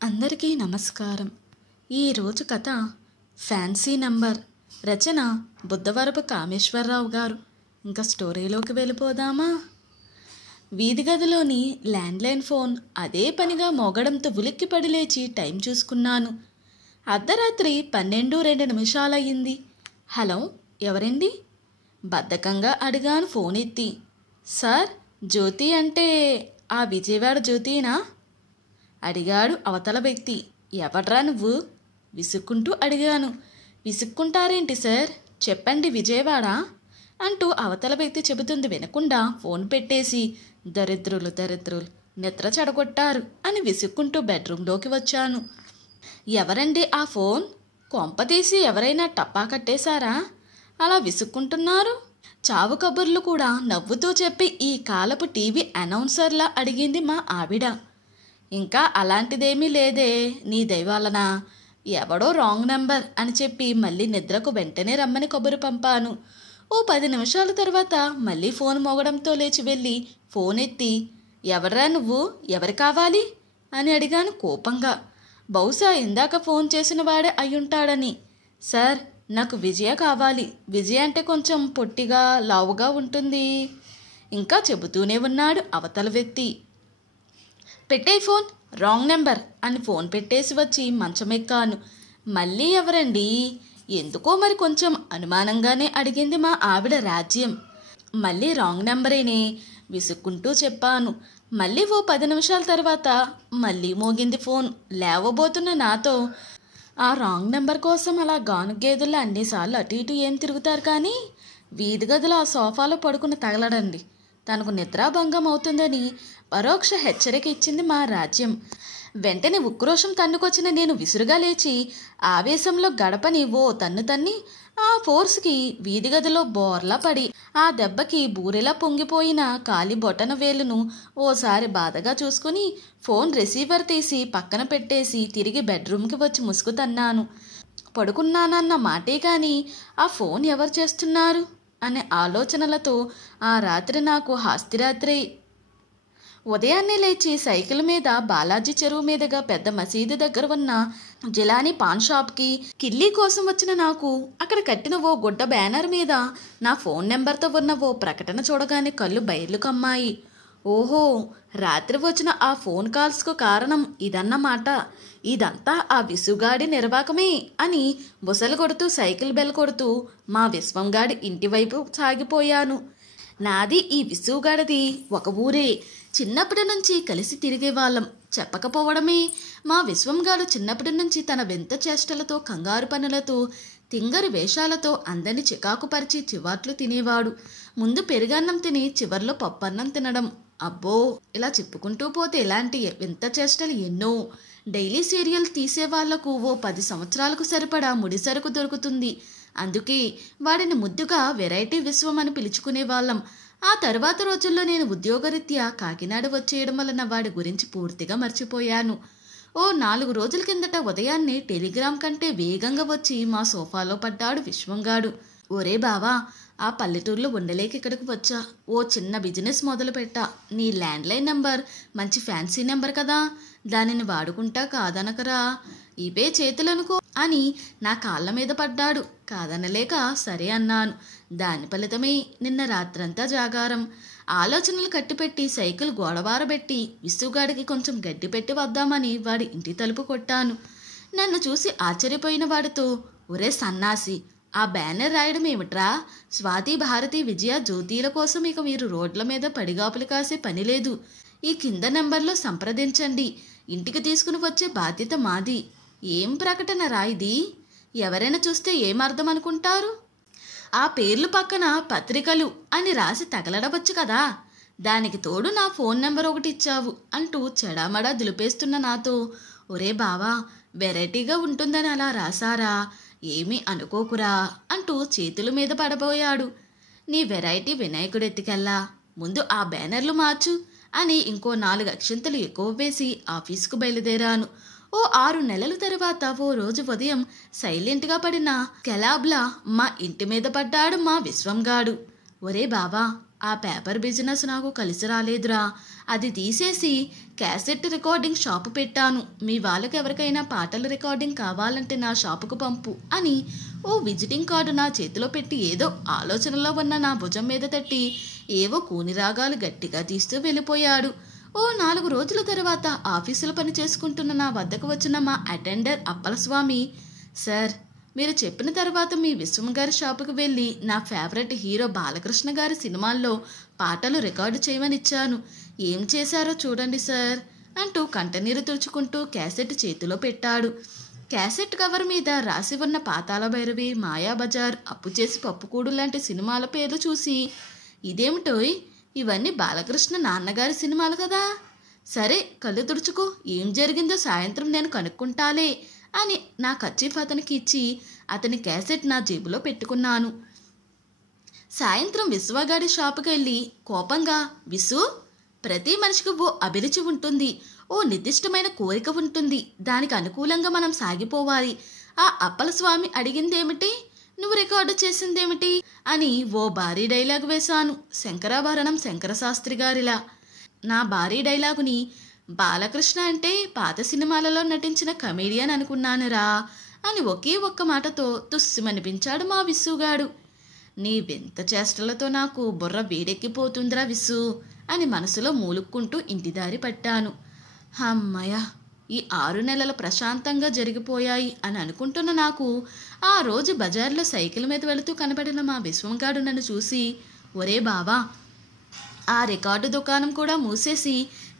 అందరికీ నమస్కారం. ఈరోజు కథ ఫ్యాన్సీ నంబర్. రచన బుద్ధవరపు కామేశ్వరరావు గారు. ఇంకా స్టోరీలోకి వెళ్ళిపోదామా? వీధి గదిలోని ల్యాండ్లైన్ ఫోన్ అదే పనిగా మోగడంతో ఉలిక్కిపడి లేచి టైం చూసుకున్నాను. అర్ధరాత్రి 12:02 అయ్యింది. హలో, ఎవరండి? బద్ధకంగా అడిగాను ఫోన్ ఎత్తి. సార్, జ్యోతి అంటే ఆ విజయవాడ జ్యోతినా? అడిగాడు అవతల వ్యక్తి. ఎవడ్రా నువ్వు? విసుక్కుంటూ అడిగాను. విసుక్కుంటారేంటి సార్, చెప్పండి విజయవాడ అంటూ అవతల వ్యక్తి చెబుతుంది వినకుండా ఫోన్ పెట్టేసి, దరిద్రులు నిద్ర చెడగొట్టారు అని విసుక్కుంటూ బెడ్రూమ్లోకి వచ్చాను. ఎవరండి ఆ ఫోన్? కొంపతీసి ఎవరైనా టప్పా కట్టేశారా అలా విసుక్కుంటున్నారు? చావు కబుర్లు కూడా నవ్వుతూ చెప్పి ఈ కాలపు టీవీ అనౌన్సర్లా అడిగింది మా ఆవిడ. ఇంకా అలాంటిదేమీ లేదే, నీ దయవలన ఎవడో రాంగ్ నెంబర్ అని చెప్పి మళ్ళీ నిద్రకు వెంటనే రమ్మని కబురు పంపాను. ఓ 10 నిమిషాల తర్వాత మళ్ళీ ఫోన్ మోగడంతో లేచి వెళ్ళి ఫోన్ ఎత్తి, ఎవడ్రా నువ్వు, ఎవరు కావాలి అని అడిగాను కోపంగా. బహుశా ఇందాక ఫోన్ చేసిన వాడే అయ్యుంటాడని. సార్, నాకు విజయ కావాలి. విజయ అంటే కొంచెం పొట్టిగా లావుగా ఉంటుంది. ఇంకా చెబుతూనే ఉన్నాడు అవతల వ్యక్తి. పెట్టే ఫోన్, రాంగ్ నెంబర్ అని ఫోన్ పెట్టేసి వచ్చి మంచం ఎక్కాను. మళ్ళీ ఎవరండి? ఎందుకో మరి కొంచెం అనుమానంగానే అడిగింది మా ఆవిడ రాజ్యం. మళ్ళీ రాంగ్ నెంబరేనే విసుక్కుంటూ చెప్పాను. మళ్ళీ ఓ 10 నిమిషాల తర్వాత మళ్ళీ మోగింది ఫోన్. లేవబోతున్న నాతో, ఆ రాంగ్ నెంబర్ కోసం అలా గానుగేదుల్లో అన్నిసార్లు అటు ఇటు ఏం తిరుగుతారు కానీ వీధి గదిలో ఆ సోఫాలో పడుకుని తగలడండి. తనకు నిద్రాభంగం అవుతుందని పరోక్ష హెచ్చరిక ఇచ్చింది మా రాజ్యం. వెంటనే ఉక్రోషం తన్నుకొచ్చిన నేను విసురుగా లేచి ఆవేశంలో గడపని ఓ తన్ను తన్ని ఆ ఫోర్స్కి వీధి గదిలో బోర్లా పడి ఆ దెబ్బకి బూరెలా పొంగిపోయిన కాలి బొటన వేలును ఓసారి బాధగా చూసుకుని ఫోన్ రిసీవర్ తీసి పక్కన పెట్టేసి తిరిగి బెడ్రూమ్కి వచ్చి ముసుగు తన్నాను. పడుకున్నానన్న మాటే కానీ ఆ ఫోన్ ఎవరు చేస్తున్నారు అనే ఆలోచనలతో ఆ రాత్రి నాకు హాస్తిరాత్రి. ఉదయాన్నే లేచి సైకిల్ మీద బాలాజీ చెరువు మీదుగా పెద్ద మసీదు దగ్గర ఉన్న జిలానీ పాన్ షాప్కి కిల్లీ కోసం వచ్చిన నాకు అక్కడ కట్టిన ఓ గుడ్డ బ్యానర్ మీద నా ఫోన్ నెంబర్తో ఉన్న ఓ ప్రకటన చూడగానే కళ్ళు బయర్లు కమ్మాయి. ఓహో, రాత్రి వచ్చిన ఆ ఫోన్ కాల్స్కు కారణం ఇదన్నమాట. ఇదంతా ఆ విసుగాడి నిర్వాకమే అని బుసలు కొడుతూ సైకిల్ బెల్ కొడుతూ మా విశ్వంగాడి ఇంటివైపు సాగిపోయాను. నాది ఈ విసుగాడిది ఒక ఊరే. చిన్నప్పటి నుంచి కలిసి తిరిగేవాళ్ళం. చెప్పకపోవడమే, మా విశ్వంగాడు చిన్నప్పటి నుంచి తన వింత చేష్టలతో, కంగారు పనులతో, తింగరి వేషాలతో అందరిని చికాకుపరిచి చివాట్లు తినేవాడు. ముందు పెరుగన్నం తిని చివర్లో పప్పన్నం తినడం. అబ్బో, ఇలా చెప్పుకుంటూ పోతే ఇలాంటి వింత చేష్టలు ఎన్నో. డైలీ సీరియల్ తీసేవాళ్లకు ఓ 10 సంవత్సరాలకు సరిపడా ముడిసరుకు దొరుకుతుంది. అందుకే వాడిని ముద్దుగా వెరైటీ విశ్వం అని పిలుచుకునేవాళ్ళం. ఆ తర్వాత రోజుల్లో నేను ఉద్యోగరీత్యా కాకినాడ వచ్చేయడం వలన వాడి గురించి పూర్తిగా మర్చిపోయాను. ఓ 4 రోజుల కిందట ఉదయాన్నే టెలిగ్రామ్ కంటే వేగంగా వచ్చి మా సోఫాలో పడ్డాడు విశ్వంగాడు. ఒరే బావా, ఆ పల్లెటూరులో ఉండలేక ఇక్కడికి వచ్చా. ఓ చిన్న బిజినెస్ మొదలు పెట్టా. నీ ల్యాండ్లైన్ నెంబర్ మంచి ఫ్యాన్సీ నెంబర్ కదా, దానిని వాడుకుంటా కాదనకరా, ఇవే చేతులనుకో అని నా కాళ్ళ మీద పడ్డాడు. కాదనలేక సరే అన్నాను. దాని ఫలితమే నిన్న రాత్రంతా జాగారం. ఆలోచనలు కట్టిపెట్టి సైకిల్ గోడవారబెట్టి విసుగాడికి కొంచెం గడ్డి పెట్టి వద్దామని వాడి ఇంటి తలుపు కొట్టాను. నన్ను చూసి ఆశ్చర్యపోయిన వాడితో, ఒరే సన్నాసి, ఆ బ్యానర్ రాయడం ఏమిట్రా? స్వాతి, భారతి, విజయ, జ్యోతిల కోసం ఇక మీరు రోడ్ల మీద పడిగాపులు కాసే పని లేదు. ఈ కింద నెంబర్లో సంప్రదించండి. ఇంటికి తీసుకుని వచ్చే బాధ్యత మాది. ఏం ప్రకటన రా ఇది? ఎవరైనా చూస్తే ఏమర్థం అనుకుంటారు? ఆ పేర్లు పక్కన పత్రికలు అని రాసి తగలడవచ్చు కదా. దానికి తోడు నా ఫోన్ నెంబర్ ఒకటి ఇచ్చావు అంటూ చెడామడా దులిపేస్తున్న నాతో, ఒరే బావా, వెరైటీగా ఉంటుందని అలా రాసారా, ఏమీ అనుకోకురా అంటూ చేతుల మీద పడబోయాడు. నీ వెరైటీ వినాయకుడెత్తికెళ్ళా, ముందు ఆ బ్యానర్లు మార్చు అని ఇంకో 4 అక్షంతలు ఎక్కువ వేసి ఆఫీసుకు బయలుదేరాను. ఓ 6 నెలల తర్వాత ఓ రోజు ఉదయం సైలెంట్గా పడిన కెలాబ్లా మా ఇంటి మీద పడ్డాడు మా విశ్వంగాడు. ఒరే బావా, ఆ పేపర్ బిజినెస్ నాకు కలిసి రాలేదురా. అది తీసేసి క్యాసెట్ రికార్డింగ్ షాపు పెట్టాను. మీ వాళ్ళకి ఎవరికైనా పాటల రికార్డింగ్ కావాలంటే నా షాపుకు పంపు అని ఓ విజిటింగ్ కార్డు నా చేతిలో పెట్టి ఏదో ఆలోచనలో ఉన్న నా భుజం మీద తట్టి ఏవో కూని రాగాలు గట్టిగా తీస్తూ వెళ్ళిపోయాడు. ఓ 4 రోజుల తర్వాత ఆఫీసులో పని చేసుకుంటున్న నా వద్దకు వచ్చిన మా అటెండర్ అప్పలస్వామి, సార్, మీరు చెప్పిన తర్వాత మీ విశ్వం గారి షాపుకి వెళ్ళి నా ఫేవరెట్ హీరో బాలకృష్ణ గారి సినిమాల్లో పాటలు రికార్డు చేయమని ఇచ్చాను. ఏం చేశారో చూడండి సార్ అంటూ కంటనీరు తుడుచుకుంటూ క్యాసెట్ చేతిలో పెట్టాడు. క్యాసెట్ కవర్ మీద రాసి ఉన్న పాతాళ భైరవి, మాయాబజార్, అప్పు చేసి పప్పుకూడు లాంటి సినిమాల పేర్లు చూసి, ఇదేమిటోయ్, ఇవన్నీ బాలకృష్ణ నాన్నగారి సినిమాలు కదా. సరే, కళ్ళు తుడుచుకో, ఏం జరిగిందో సాయంత్రం నేను కనుక్కుంటాలే అని నా కర్చీఫ్ అతనికి ఇచ్చి అతని క్యాసెట్ నా జేబులో పెట్టుకున్నాను. సాయంత్రం విశ్వగాడి షాపుకి వెళ్ళి కోపంగా, విసు, ప్రతి మనిషికి ఓ అభిరుచి ఉంటుంది, ఓ నిర్దిష్టమైన కోరిక ఉంటుంది, దానికి అనుకూలంగా మనం సాగిపోవాలి. ఆ అప్పలస్వామి అడిగిందేమిటి, నువ్వు రికార్డు చేసిందేమిటి అని ఓ భారీ డైలాగ్ వేశాను, శంకరాభరణం శంకరశాస్త్రి గారిలా. నా భారీ డైలాగుని బాలకృష్ణ అంటే పాత సినిమాలలో నటించిన కమేడియన్ అనుకున్నానురా అని ఒకే ఒక్క మాటతో తుస్సుమనిపించాడు మా విస్సుగాడు. నీ వింత చేష్టలతో నాకు బుర్ర వేడెక్కిపోతుందిరా విస్సు అని మనసులో మూలుక్కుంటూ ఇంటిదారి పట్టాను. అమ్మయ్య, ఈ 6 నెలలు ప్రశాంతంగా జరిగిపోయాయి అని అనుకుంటున్న నాకు ఆ రోజు బజార్లో సైకిల్ మీద వెళుతూ కనబడిన మా విశ్వంగాడు నన్ను చూసి, ఒరే బావా, ఆ రికార్డు దుకాణం కూడా మూసేసి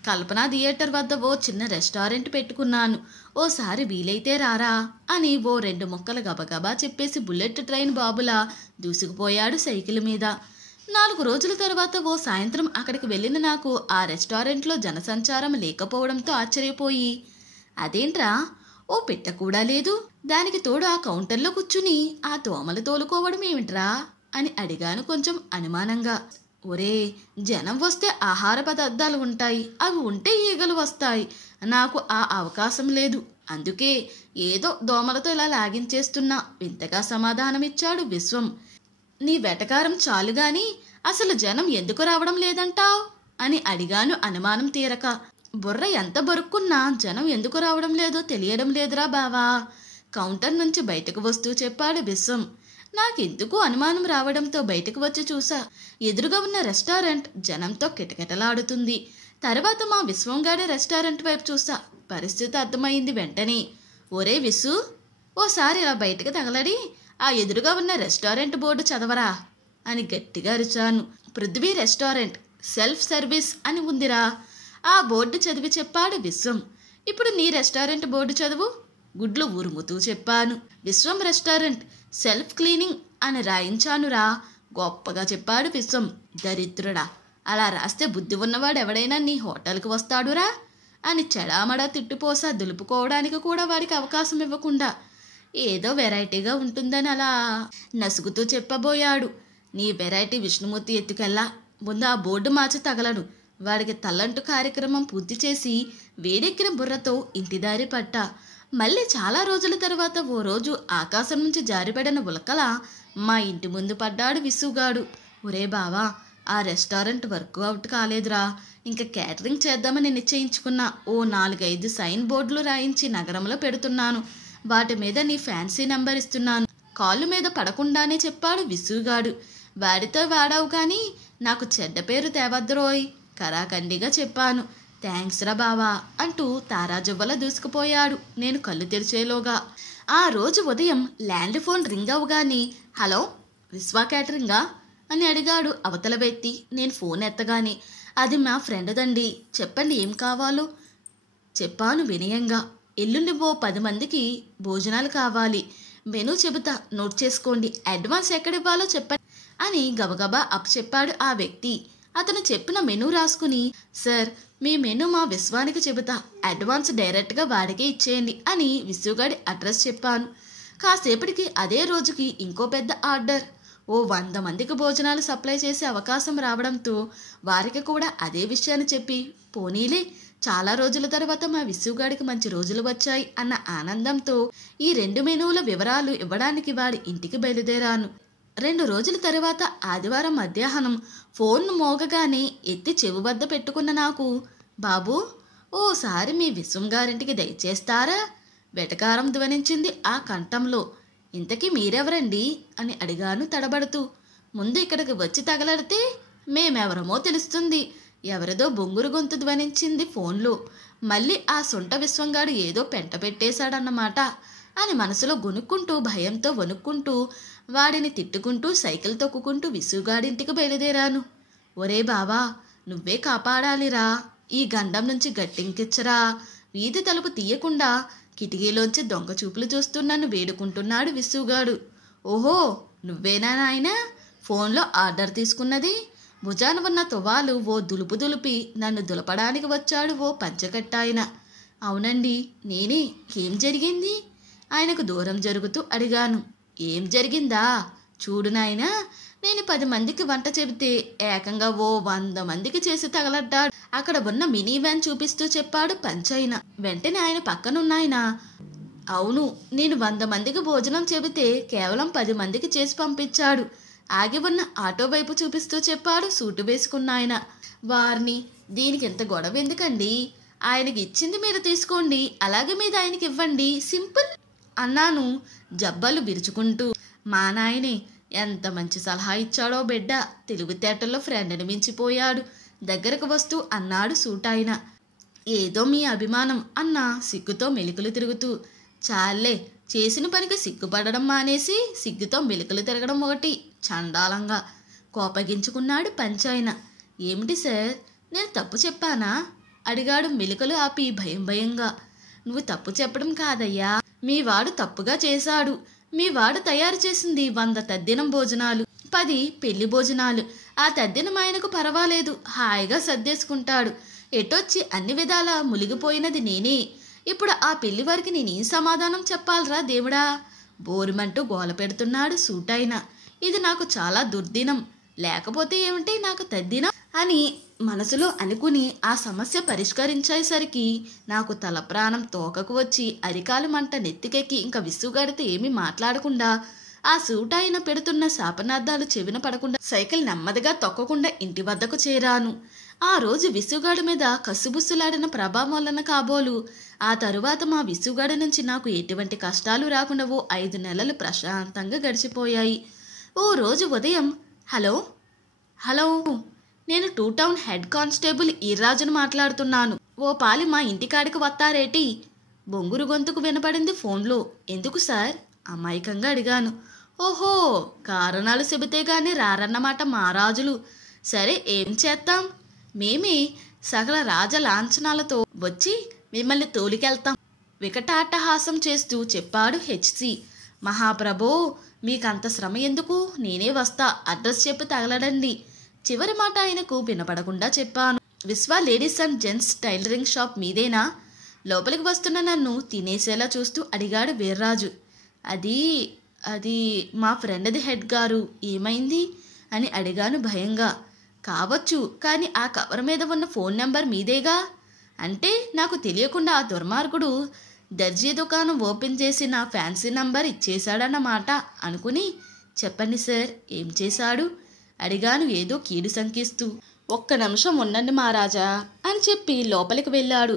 కల్పనా థియేటర్ వద్ద ఓ చిన్న రెస్టారెంట్ పెట్టుకున్నాను, ఓసారి వీలైతే రారా అని ఓ 2 ముక్కలు గబగబా చెప్పేసి బుల్లెట్ ట్రైన్ బాబులా దూసుకుపోయాడు సైకిల్ మీద. 4 రోజుల తర్వాత ఓ సాయంత్రం అక్కడికి వెళ్ళిన నాకు ఆ రెస్టారెంట్లో జనసంచారం లేకపోవడంతో ఆశ్చర్యపోయి, అదేంట్రా, ఓ పిట్ట కూడా లేదు, దానికి తోడు ఆ కౌంటర్లో కూర్చుని ఆ దోమలు తోలుకోవడం ఏమిట్రా అని అడిగాను కొంచెం అనుమానంగా. ఒరే, జనం వస్తే ఆహార పదార్థాలు ఉంటాయి, అవి ఉంటే ఈగలు వస్తాయి, నాకు ఆ అవకాశం లేదు, అందుకే ఏదో దోమలతో ఇలా లాగించేస్తున్నా వింతగా సమాధానమిచ్చాడు విశ్వం. నీ వెటకారం చాలుగాని అసలు జనం ఎందుకు రావడం లేదంటావ్ అని అడిగాను అనుమానం తీరక. బుర్ర ఎంత బరుక్కున్నా జనం ఎందుకు రావడం లేదో తెలియడం లేదురా బావా, కౌంటర్ నుంచి బయటకు వస్తూ చెప్పాడు విశ్వం. నాకెందుకు అనుమానం రావడంతో బయటకు వచ్చి చూసా. ఎదురుగా ఉన్న రెస్టారెంట్ జనంతో కిటకిటలాడుతుంది. తర్వాత మా విశ్వంగాడి రెస్టారెంట్ వైపు చూసా. పరిస్థితి అర్థమైంది వెంటనే. ఒరే విసు, ఓసారి ఇలా బయటకు తగలడి ఆ ఎదురుగా ఉన్న రెస్టారెంట్ బోర్డు చదవరా అని గట్టిగా అరిచాను. పృథ్వీ రెస్టారెంట్, సెల్ఫ్ సర్వీస్ అని ఉందిరా. ఆ బోర్డు చదివి చెప్పాడు విశ్వం. ఇప్పుడు నీ రెస్టారెంట్ బోర్డు చదువు, గుడ్లు ఉరుముతూ చెప్పాను. విశ్వం రెస్టారెంట్, సెల్ఫ్ క్లీనింగ్ అని రాయించానురా, గొప్పగా చెప్పాడు విశ్వం. దరిద్రుడా, అలా రాస్తే బుద్ధి ఉన్నవాడు ఎవడైనా నీ హోటల్కి వస్తాడురా అని చెడామడా తిట్టుపోసా. దులుపుకోవడానికి కూడా వాడికి అవకాశం ఇవ్వకుండా ఏదో వెరైటీగా ఉంటుందని అలా నసుగుతూ చెప్పబోయాడు. నీ వెరైటీ విష్ణుమూర్తి ఎత్తుకెళ్ళా, ముందు ఆ బోర్డు మార్చి తగలడు. వాడికి తల్లంటు కార్యక్రమం పూర్తి చేసి వేడెక్కిన బుర్రతో ఇంటిదారి పట్టా. మళ్ళీ చాలా రోజుల తర్వాత ఓ రోజు ఆకాశం నుంచి జారిపడిన ఉలకలా మా ఇంటి ముందు పడ్డాడు విసుగాడు. ఒరే బావా, ఆ రెస్టారెంట్ వర్క్ అవుట్ కాలేదురా, ఇంకా క్యాటరింగ్ చేద్దామని నిశ్చయించుకున్నా. ఓ 4-5 సైన్ బోర్డులు రాయించి నగరంలో పెడుతున్నాను, వాటి మీద నీ ఫ్యాన్సీ నెంబర్ ఇస్తున్నాను, కాళ్ళు మీద పడకుండానే చెప్పాడు విసుగాడు. వాడితో వాడావు కానీ నాకు చెడ్డ పేరు తేవద్దురోయ్, కరాఖండిగా చెప్పాను. థ్యాంక్స్ రా బావా అంటూ తారాజువ్వల దూసుకుపోయాడు. నేను కళ్ళు తెరిచేలోగా ఆ రోజు ఉదయం ల్యాండ్ ఫోన్ రింగ్ అవగానే, హలో, విశ్వా క్యాటరింగా అని అడిగాడు అవతల వ్యక్తి. నేను ఫోన్ ఎత్తగానే, అది మా ఫ్రెండ్ దండి, చెప్పండి ఏం కావాలో చెప్పాను వినయంగా. ఎల్లుండి ఓ 10 మందికి భోజనాలు కావాలి, మెనూ చెబుతా, నోట్ చేసుకోండి, అడ్వాన్స్ ఎక్కడివ్వాలో చెప్పండి అని గబగబా చెప్పాడు ఆ వ్యక్తి. అతను చెప్పిన మెనూ రాసుకుని, సార్, మీ మెనూ మా విశ్వానికి చెబుతా, అడ్వాన్స్ డైరెక్ట్గా వాడికే ఇచ్చేయండి అని విశ్వగాడి అడ్రస్ చెప్పాను. కాసేపటికి అదే రోజుకి ఇంకో పెద్ద ఆర్డర్. ఓ 100 మందికి భోజనాలు సప్లై చేసే అవకాశం రావడంతో వారికి కూడా అదే విషయాన్ని చెప్పి, పోనీలే, చాలా రోజుల తర్వాత మా విశ్వగాడికి మంచి రోజులు వచ్చాయి అన్న ఆనందంతో ఈ 2 మెనూల వివరాలు ఇవ్వడానికి వాడి ఇంటికి బయలుదేరాను. 2 రోజుల తరువాత ఆదివారం మధ్యాహ్నం ఫోన్ మోగగానే ఎత్తి చెవి వద్ద పెట్టుకున్న నాకు, బాబూ, ఓసారి మీ విశ్వం గారింటికి దయచేస్తారా? వెటకారం ధ్వనించింది ఆ కంఠంలో. ఇంతకీ మీరెవరండి అని అడిగాను తడబడుతూ. ముందు ఇక్కడికి వచ్చి తగలడితే మేమెవరమో తెలుస్తుంది. ఎవరిదో బొంగురు గొంతు ధ్వనించింది ఫోన్లో. మళ్ళీ ఆ సొంట విశ్వంగాడు ఏదో పెంట పెట్టేశాడన్నమాట అని మనసులో గొనుక్కుంటూ, భయంతో వణుక్కుంటూ, వాడిని తిట్టుకుంటూ సైకిల్ తొక్కుకుంటూ విసుగాడింటికి బయలుదేరాను. ఒరే బావా, నువ్వే కాపాడాలిరా, ఈ గండం నుంచి గట్టెంకిచ్చరా. వీధి తలుపు తీయకుండా కిటికీలోంచి దొంగ చూపులు చూస్తూ నన్ను వేడుకుంటున్నాడు విసుగాడు. ఓహో, నువ్వేనా నాయనా ఫోన్లో ఆర్డర్ తీసుకున్నది? భుజాన ఉన్న తువాలు ఓ దులుపు దులిపి నన్ను దులపడానికి వచ్చాడు ఓ పంచకట్టాయన. అవునండి, నేనే. ఏం జరిగింది? ఆయనకు దూరం జరుగుతూ అడిగాను. ఏం జరిగిందా? చూడు నాయనా, నేను 10 మందికి వంట చెబితే ఏకంగా ఓ 100 మందికి చేసి తగలడ్డాడు. అక్కడ ఉన్న మినీ వ్యాన్ చూపిస్తూ చెప్పాడు పంచైన. వెంటనే ఆయన పక్కనున్నాయన, అవును, నేను 100 మందికి భోజనం చెబితే కేవలం 10 మందికి చేసి పంపించాడు. ఆగి ఉన్న ఆటో వైపు చూపిస్తూ చెప్పాడు సూటు వేసుకున్నాయన. వారిని, దీనికి ఎంత గొడవ ఎందుకండి? ఆయనకి ఇచ్చింది మీరు తీసుకోండి, అలాగే మీద ఆయనకి ఇవ్వండి, సింపుల్ అన్నాను జబ్బలు విరుచుకుంటూ. మా నాయనే ఎంత మంచి సలహా ఇచ్చాడో బిడ్డ, తెలివితేటల్లో ఫ్రెండ్ని మించిపోయాడు. దగ్గరకు వస్తూ అన్నాడు సూటాయన. ఏదో మీ అభిమానం అన్నా సిగ్గుతో మెలికలు తిరుగుతూ. చాలే, చేసిన పనికి సిగ్గుపడడం మానేసి సిగ్గుతో మెలికలు తిరగడం ఒకటి, చండాలంగా కోపగించుకున్నాడు పంచాయన. ఏమిటి సార్, నేను తప్పు చెప్పానా అడిగాడు మెలికలు ఆపి భయం భయంగా. నువ్వు తప్పు చెప్పడం కాదయ్యా, మీ వాడు తప్పుగా చేశాడు. మీ వాడు తయారు చేసింది 100 తద్దినం భోజనాలు, 10 పెళ్లి భోజనాలు. ఆ తద్దినం ఆయనకు పర్వాలేదు, హాయిగా సర్దేసుకుంటాడు. ఎటొచ్చి అన్ని విధాలా మునిగిపోయినది నేనే. ఇప్పుడు ఆ పెళ్లి వారికి నేనేం సమాధానం చెప్పాలరా దేవుడా? బోరుమంటూ గోల పెడుతున్నాడు సూటాయన. ఇది నాకు చాలా దుర్దినం, లేకపోతే ఏమిటి నాకు తద్దినం అని మనసులో అనుకుని ఆ సమస్య పరిష్కరించేసరికి నాకు తల ప్రాణం తోకకు వచ్చి అరికాలు మంట నెత్తికెక్కి ఇంకా విసుగడితే ఏమీ మాట్లాడకుండా ఆ సూటాయన పెడుతున్న శాపనార్థాలు చెవిన పడకుండా సైకిల్ నెమ్మదిగా తొక్కకుండా ఇంటి వద్దకు చేరాను. ఆ రోజు విసుగాడి మీద కసుబుస్సులాడిన ప్రభావం వలన కాబోలు ఆ తరువాత మా విసుగాడి నుంచి నాకు ఎటువంటి కష్టాలు రాకుండా ఓ 5 నెలలు ప్రశాంతంగా గడిచిపోయాయి. ఓ రోజు ఉదయం, హలో హలో, నేను 2 టౌన్ హెడ్ కానిస్టేబుల్ ఈర్రాజును మాట్లాడుతున్నాను. ఓ పాలి మా ఇంటికాడికి వస్తారేటి? బొంగురు గొంతుకు వినపడింది ఫోన్లో. ఎందుకు సార్ అమాయకంగా అడిగాను. ఓహో, కారణాలు చెబితే గాని రారన్నమాట మా రాజులు. సరే, ఏం చేస్తాం, మేమే సకల రాజ లాంఛనాలతో వచ్చి మిమ్మల్ని తోలికెళ్తాం వికటాట్టహాసం చేస్తూ చెప్పాడు హెచ్సి. మహాప్రభో, మీకంత శ్రమ ఎందుకు, నేనే వస్తా, అడ్రస్ చెప్పి తగలడండి. చివరి మాట ఆయనకు వినపడకుండా చెప్పాను. విశ్వ ladies and gents tailoring shop మీదేనా? లోపలికి వస్తున్న నన్ను తినేసేలా చూస్తూ అడిగాడు వీర్రాజు. అది మా ఫ్రెండ్ది హెడ్ గారు. ఏమైంది అని అడిగాను భయంగా. కావచ్చు, కానీ ఆ కవర్ మీద ఉన్న ఫోన్ నెంబర్ మీదేగా. అంటే నాకు తెలియకుండా ఆ దుర్మార్గుడు దర్జీ దుకాణం ఓపెన్ చేసి నా ఫ్యాన్సీ నంబర్ ఇచ్చేశాడన్నమాట అనుకుని. చెప్పండి సార్, ఏం చేశాడు అడిగాను ఏదో కీడు శంకిస్తూ. 1 నిమిషం ఉండండి మహారాజా అని చెప్పి లోపలికి వెళ్ళాడు.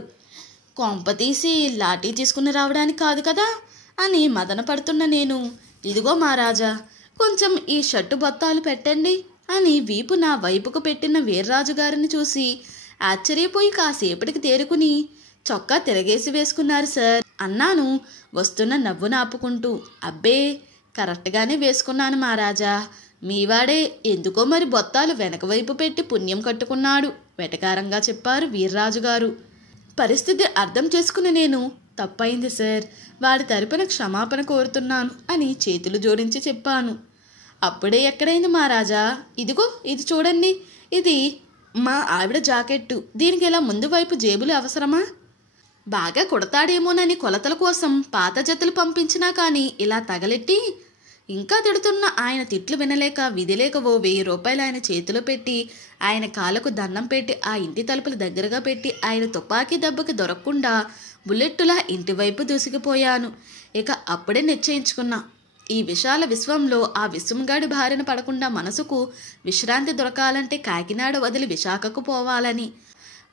కొంపతీసి లాఠీ తీసుకుని రావడానికి కాదు కదా అని మదన పడుతున్న నేను, ఇదిగో మహారాజా, కొంచెం ఈ షర్టు బొత్తాలు పెట్టండి అని వీపు నా వైపుకు పెట్టిన వీర్రాజు గారిని చూసి ఆశ్చర్యపోయి కాసేపటికి తేరుకుని, చొక్కా తిరగేసి వేసుకున్నారు సార్ అన్నాను వస్తున్న నవ్వు నాపుకుంటూ. అబ్బే, కరెక్ట్గానే వేసుకున్నాను మహారాజా, మీవాడే ఎందుకో మరి బొత్తాలు వెనక వైపు పెట్టి పుణ్యం కట్టుకున్నాడు వెటకారంగా చెప్పారు వీర్రాజు గారు. పరిస్థితి అర్థం చేసుకుని నేను, తప్పైంది సార్, వాడి తరపున క్షమాపణ కోరుతున్నాను అని చేతులు జోడించి చెప్పాను. అప్పుడే ఎక్కడైంది మహారాజా, ఇదిగో ఇది చూడండి, ఇది మా ఆవిడ జాకెట్టు. దీనికి ఇలా ముందు వైపు జేబులు అవసరమా? బాగా కుడతాడేమోనని కొలతల కోసం పాత జతలు పంపించినా కానీ ఇలా తగలెట్టి. ఇంకా తిడుతున్న ఆయన తిట్లు వినలేక విధిలేక ఓ 1000 రూపాయలు ఆయన చేతిలో పెట్టి ఆయన కాళ్ళకు దండం పెట్టి ఆ ఇంటి తలుపులు దగ్గరగా పెట్టి ఆయన తుపాకీ దెబ్బకి దొరకకుండా బుల్లెట్టులా ఇంటి వైపు దూసుకుపోయాను. ఇక అప్పుడే నిశ్చయించుకున్నా, ఈ విశాల విశ్వంలో ఆ విశ్వంగాడి బారిన పడకుండా మనసుకు విశ్రాంతి దొరకాలంటే కాకినాడ వదిలి విశాఖకు పోవాలని.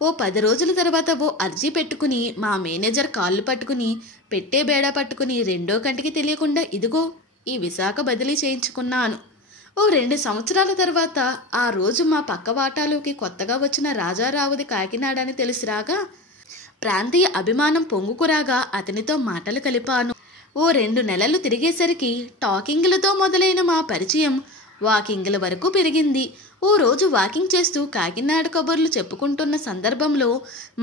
ఓ 10 రోజుల తర్వాత ఓ అర్జీ పెట్టుకుని మా మేనేజర్ కాళ్ళు పట్టుకుని పెట్టే బేడా పట్టుకుని రెండో కంటికి తెలియకుండా ఇదిగో ఈ విశాఖ బదిలీ చేయించుకున్నాను. ఓ 2 సంవత్సరాల తర్వాత ఆ రోజు మా పక్క వాటాలోకి కొత్తగా వచ్చిన రాజారావుది కాకినాడ అని తెలిసిరాగా ప్రాంతీయ అభిమానం పొంగుకురాగా అతనితో మాటలు కలిపాను. ఓ 2 నెలలు తిరిగేసరికి టాకింగ్లతో మొదలైన మా పరిచయం వాకింగ్ల వరకు పెరిగింది. ఓ రోజు వాకింగ్ చేస్తూ కాకినాడ కబుర్లు చెప్పుకుంటున్న సందర్భంలో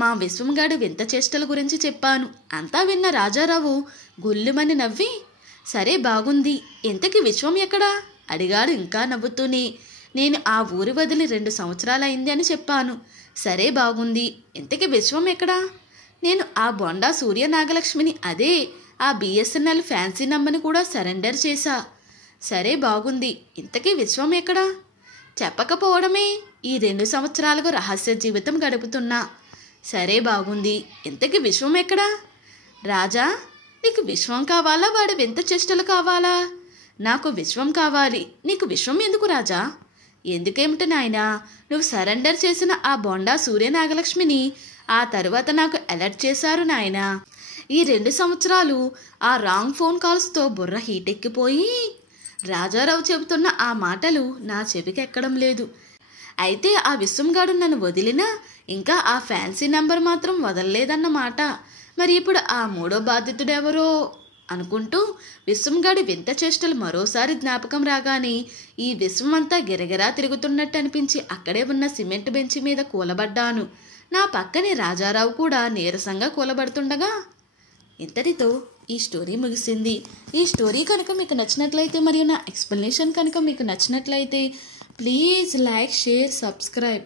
మా విశ్వంగాడు వింత చేష్టల గురించి చెప్పాను. అంతా విన్న రాజారావు గుల్లుమని నవ్వి, సరే బాగుంది, ఇంతకీ విశ్వం ఎక్కడా అడిగాడు ఇంకా నవ్వుతూనే. నేను ఆ ఊరి వదిలి 2 సంవత్సరాలైంది అని చెప్పాను. సరే బాగుంది, ఇంతకీ విశ్వం ఎక్కడా? నేను ఆ బొండా సూర్య నాగలక్ష్మిని, అదే ఆ బిఎస్ఎన్ఎల్ ఫ్యాన్సీ నంబర్ని కూడా సరెండర్ చేశా. సరే బాగుంది, ఇంతకీ విశ్వం ఎక్కడా? చెప్పకపోవడమే, ఈ 2 సంవత్సరాలుగా రహస్య జీవితం గడుపుతున్నా. సరే బాగుంది, ఇంతకీ విశ్వం ఎక్కడా? రాజా, నీకు విశ్వం కావాలా వాడి వింత చేష్టలు కావాలా? నాకు విశ్వం కావాలి. నీకు విశ్వం ఎందుకు రాజా? ఎందుకేమిటి నాయనా, నువ్వు సరెండర్ చేసిన ఆ బొండా సూర్య నాగలక్ష్మిని ఆ తరువాత నాకు అలర్ట్ చేశారు నాయనా. ఈ 2 సంవత్సరాలు ఆ రాంగ్ ఫోన్ కాల్స్తో బుర్ర హీటెక్కిపోయి రాజారావు చెబుతున్న ఆ మాటలు నా చెవికి ఎక్కడం లేదు. అయితే ఆ విశ్వంగాడు నన్ను వదిలినా ఇంకా ఆ ఫ్యాన్సీ నంబర్ మాత్రం వదలలేదన్నమాట. మరి ఇప్పుడు ఆ 3వ బాధితుడెవరో అనుకుంటూ విశ్వంగాడి వింత చేష్టలు మరోసారి జ్ఞాపకం రాగానే ఈ విశ్వమంతా గిరగిరా తిరుగుతున్నట్టు అనిపించి అక్కడే ఉన్న సిమెంట్ బెంచి మీద కూలబడ్డాను. నా పక్కనే రాజారావు కూడా నీరసంగా కూలబడుతుండగా ఇంతటితో ఈ స్టోరీ ముగిసింది. ఈ స్టోరీ కనుక మీకు నచ్చినట్లయితే మరియు నా ఎక్స్ప్లెనేషన్ కనుక మీకు నచ్చినట్లయితే ప్లీజ్ లైక్, షేర్, సబ్స్క్రైబ్.